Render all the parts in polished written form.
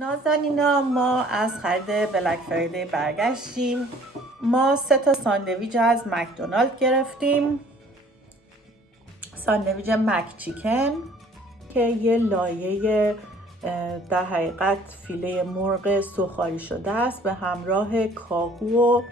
نازنینا، ما از خرید بلک فرایدی برگشتیم. ما 3 ساندویچ از مکدونالد گرفتیم. ساندویچ مک چیکن که یه لایه در حقیقت فیله مرغ سوخاری شده است به همراه کاهو و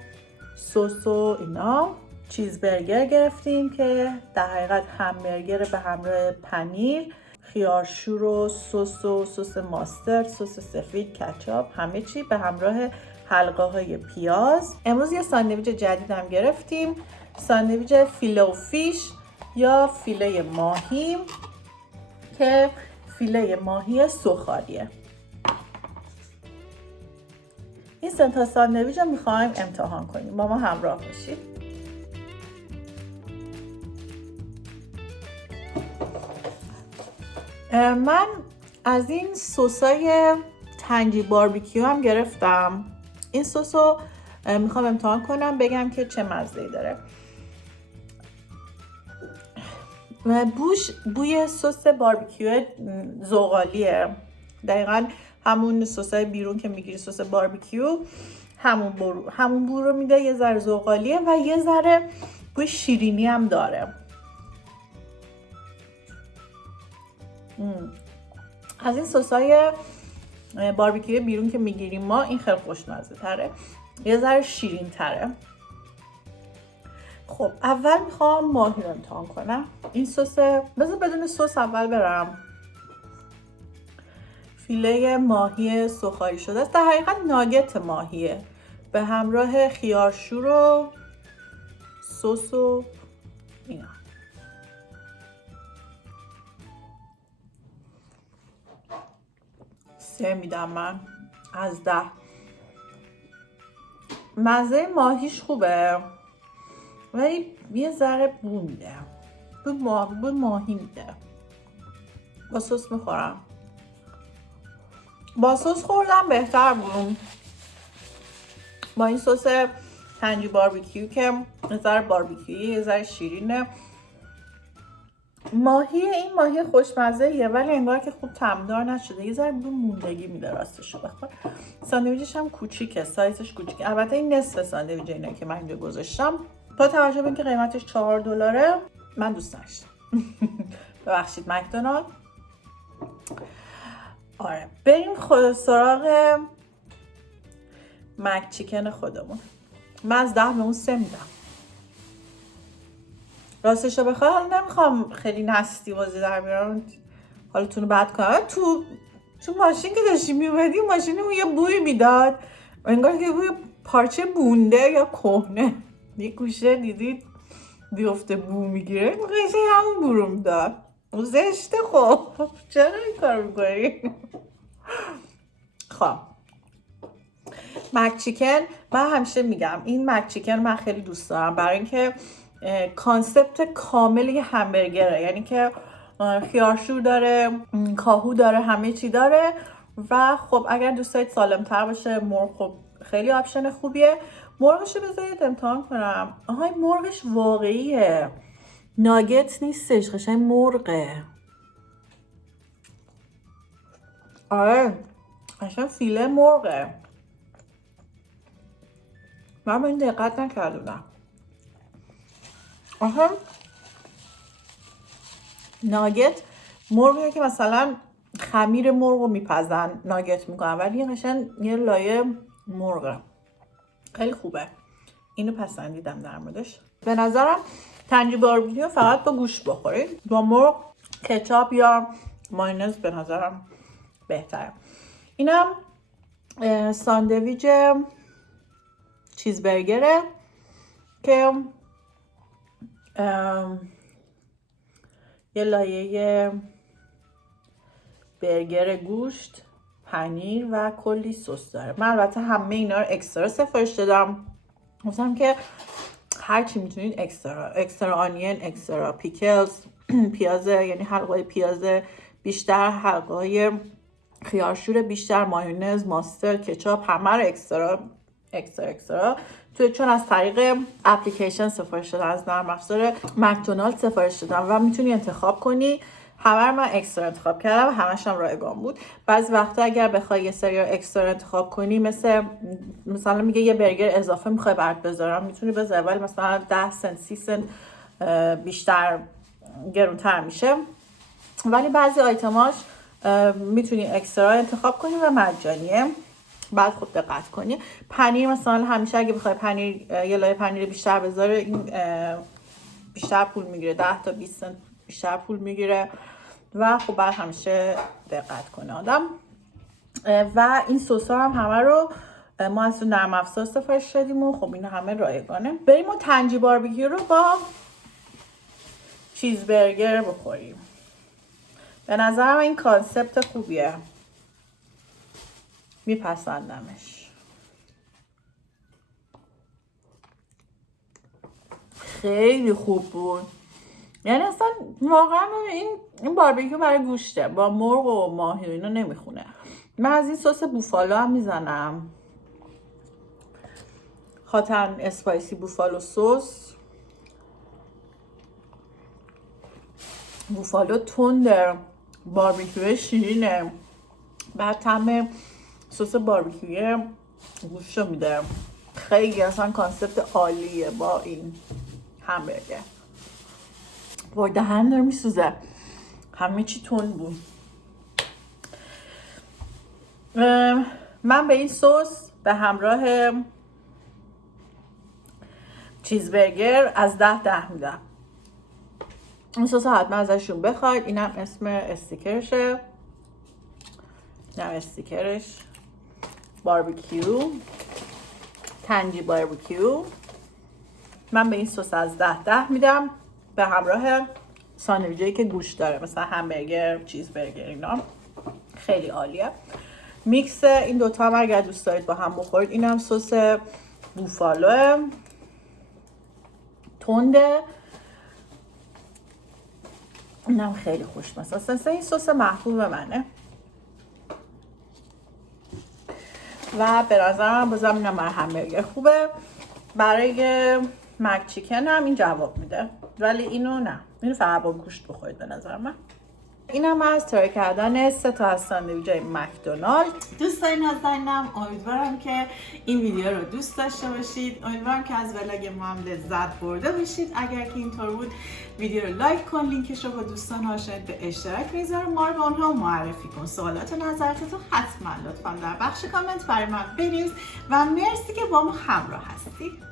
سس و اینا. چیزبرگر گرفتیم که در حقیقت همبرگر به همراه پنیر، خیارشور و سس ماسترد، سس سفید، کچاپ، همه چی به همراه حلقه های پیاز. امروز یه ساندویچ جدیدم گرفتیم، ساندویچ فیله و فیش یا فیله ماهی که فیله ماهی سوخاریه. این 3 ساندویچ رو میخوایم امتحان کنیم، با ما همراه باشید. من از این سسای تنجی باربیکیو هم گرفتم. این سس رو میخوام امتحان کنم بگم که چه مزه‌ای داره. بوی سس باربیکیو زغالیه، دقیقاً همون سسای بیرون که میگیری سس باربیکیو، همون بو رو میده. یه ذره زغالیه و یه ذره بوی شیرینی هم داره. از این سسای باربیکیو بیرون که میگیریم ما، این خیلی خوشمزه تره، یه ذره شیرین تره. خب اول میخوام ماهی رو امتحان کنم. این سس، بذار بدون سس اول برم. فیله ماهی سوخاری شده است، در حقیقت ناگت ماهیه به همراه خیارشور و سس و اینا. سه میدم من از 10. مزه ماهیش خوبه ولی یه ذره بو میده، بو ماهی میده. با سس میخورم، با سس خوردم بهتر بود. با این سس تنجی باربیکیو که یه ذره باربیکیویی، یه ذره شیرینه. این ماهی خوشمزه‌ایه ولی انگار که خوب طعمدار نشده، یه ذره بو موندگی میده راستشو بخوای. ساندویچش هم کوچیکه، سایزش کوچیکه. البته این نصف ساندویچ اینا که من اینجا گذاشتم، با توجه به اینکه قیمتش $4 من دوست داشتم. ببخشید مکدونالد. آره بریم سراغ مک چیکن خودمون. من از 10 به اون 3 میدم. راستشو بخوای حالا نمیخوام خیلی نستی بازی در بیارم، حالتون رو بد کنم. تو ماشین که داشتی میومدی، ماشینمون یه بوی میداد، انگار که بوی پارچه بونده یا کهنه. یه گوشه دیدید بیفته بو میگیره، قشنگ همون بو رو میداد. زشته. خب چرا این کار میکنی؟ خب مک چیکن، من همیشه میگم این مک چیکن من خیلی دوست دارم برای اینکه کانسپت کامل یه همبرگره، یعنی که خیارشور داره، کاهو داره، همه چی داره. و خب اگر دوست دارید سالم تر باشه، مرغ خب خیلی آپشن خوبیه. مرغشو بذارید امتحان کنم. آهای مرغش واقعیه، ناگت نیستش، قشنگ مرغه. آره قشنگ فیله مرغه. من به این دقت نکردم. آها ناگت مرغیه که مثلا خمیر مرغ رو میپزن ناگت میکنن، ولی قشنگ یه لایه مرغه. خیلی خوبه، اینو پسندیدم در موردش. به نظرم تنجی باربیکیو فقط با گوشت بخورید، با مرغ کچاپ یا مایونز به نظرم بهتره. اینم ساندویچ چیزبرگره که یه لایه برگر گوشت، پنیر و کلی سس داره. من البته همه اینا رو اکسترا سفارش دادم، گفتم که هر چی میتونید اکسترا آنین، اکسترا پیکلز، پیاز یعنی حلقه پیاز بیشتر، حلقه های خیارشور بیشتر، مایونز، ماسترد، کچاپ، همه رو اکسترا چون از طریق اپلیکیشن سفارش دادم، از نرم افزار مکدونالد سفارش دادم و میتونی انتخاب کنی همه رو من اکسترا انتخاب کردم و همش هم رایگان بود. بعضی وقتا اگر بخوای یه سری اکسترا انتخاب کنی، مثلا میگه یه برگر اضافه میخوای برات بذارم، میتونی بذاری، ولی مثلا 10 سنت 30 سنت بیشتر گرونتر میشه. ولی بعضی آیتماش میتونی اکسترا انتخاب کنی و مجانیه. بعد خود دقت کنی. پنیر مثلا همیشه اگه بخوای پنیر یه لایه پنیر بیشتر بذاره، این بیشتر پول میگیره، 10 تا 20 سنت بیشتر پول میگیره و خب بعد همیشه دقت کنه آدم. و این سس ها هم همه رو ما از نرم افزار سفارش دادیم و خب اینا همه رایگانه. بریم و تنجی باربیکیو رو با چیزبرگر بخوریم. به نظرم این کانسپت خوبیه، میپسندمش. خیلی خوب بود. یعنی اصلا واقعا این باربیکیو برای گوشته، با مرغ و ماهی و اینا نمیخونه. من از این سس بوفالو هم میزنم، خاطر اسپایسی بوفالو سس. بوفالو تنده، باربیکیو شیرینه، بعد طعم سس باربیکیو گوشت میده. خیلی اصلا کانسپت عالیه با این همبرگر. وای دهن داره میسوزه، همه چی تند بود. من به این سس به همراه چیزبرگر از 10 میدم. این سس حتما ازشون بخواید. اینم اسم استیکرشه، اینم استیکرش، باربیکیو، تنجی باربیکیو. من به این سس از 10 میدم به همراه ساندویچی که گوشت داره، مثلا همبرگر، چیزبرگر، اینا خیلی عالیه. میکس این دوتا هم اگر دوست دارید با هم بخورید. اینم سس بوفالو تنده، اینم خیلی خوشمزه. اصلا این سس محبوب منه و به نظرم بازم اینم برای همبرگر خوبه. برای مک چیکن هم این جواب میده، ولی اینو نه، اینو فقط با گوشت بخورید به نظر من. اینم از ترای کردن 3 تا از ساندویچ‌های مکدونالد. دوستای نازنینم، امیدوارم که این ویدیو رو دوست داشته باشید. امیدوارم که از ولاگ ما هم لذت برده باشید. اگر که اینطور بود ویدیو رو لایک کن، لینکش رو با دوستان آشنایت به اشتراک بذار، ما رو به اونها معرفی کن. سوالات و نظراتتو حتما لطفا در بخش کامنت برای من بنویس و مرسی که با ما همراه هستی.